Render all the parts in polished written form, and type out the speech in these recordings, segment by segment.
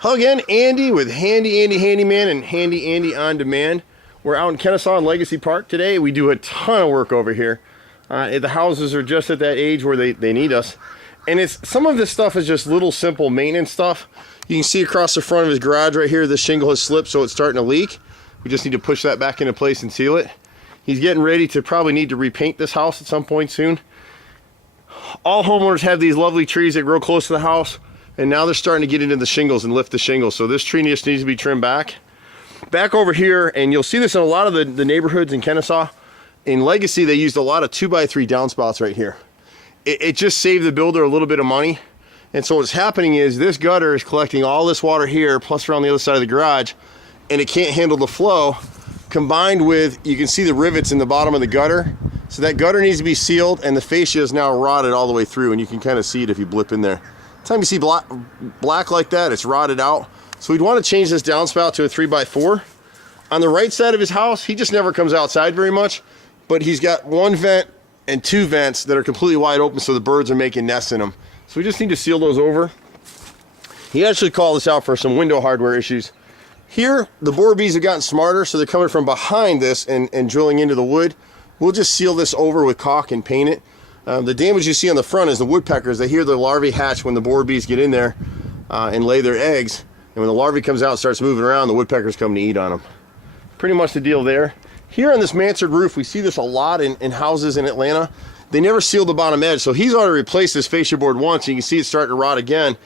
Hello again, Andy with Handy Andy Handyman and Handy Andy on Demand. We're out in Kennesaw in Legacy Park today. We do a ton of work over here. The houses are just at that age where they need us. And some of this stuff is just little simple maintenance stuff. You can see across the front of his garage right here, the shingle has slipped, so it's starting to leak. We just need to push that back into place and seal it. He's getting ready to probably need to repaint this house at some point soon. All homeowners have these lovely trees that grow close to the house, and now they're starting to get into the shingles and lift the shingles. So this tree just needs to be trimmed back. Back over here, and you'll see this in a lot of the neighborhoods in Kennesaw. In Legacy, they used a lot of 2x3 downspouts right here. It just saved the builder a little bit of money. And so what's happening is this gutter is collecting all this water here, plus around the other side of the garage, and it can't handle the flow, combined with, you can see the rivets in the bottom of the gutter. So that gutter needs to be sealed, and the fascia is now rotted all the way through, and you can kind of see it if you blip in there. Time you see black like that, it's rotted out. So we'd want to change this downspout to a 3x4. On the right side of his house, he just never comes outside very much, but he's got one vent and two vents that are completely wide open, so the birds are making nests in them. So we just need to seal those over. He actually called us out for some window hardware issues. Here, the borer bees have gotten smarter, so they're coming from behind this and drilling into the wood. We'll just seal this over with caulk and paint it. The damage you see on the front is the woodpeckers. They hear the larvae hatch when the borer bees get in there and lay their eggs. And when the larvae comes out and starts moving around, the woodpeckers come to eat on them. Pretty much the deal there. Here on this mansard roof, we see this a lot in houses in Atlanta. They never seal the bottom edge, so he's already replaced this fascia board once. You can see it starting to rot again.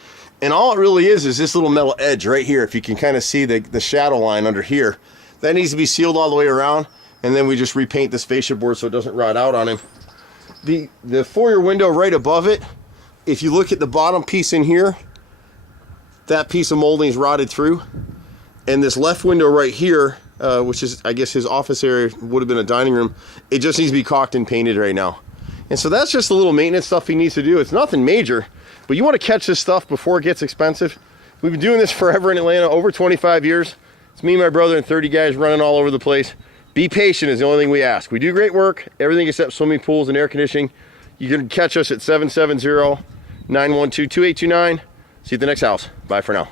And all it really is this little metal edge right here. If you can kind of see the shadow line under here. That needs to be sealed all the way around, and then we just repaint this fascia board so it doesn't rot out on him. The foyer window right above it, if you look at the bottom piece in here, that piece of molding is rotted through. And this left window right here, which is, I guess, his office area, would have been a dining room, it just needs to be caulked and painted right now. And so that's just the little maintenance stuff he needs to do. It's nothing major, but you want to catch this stuff before it gets expensive. We've been doing this forever in Atlanta, over 25 years. It's me, my brother, and 30 guys running all over the place. Be patient is the only thing we ask. We do great work, everything except swimming pools and air conditioning. You can catch us at 770-912-2829. See you at the next house. Bye for now.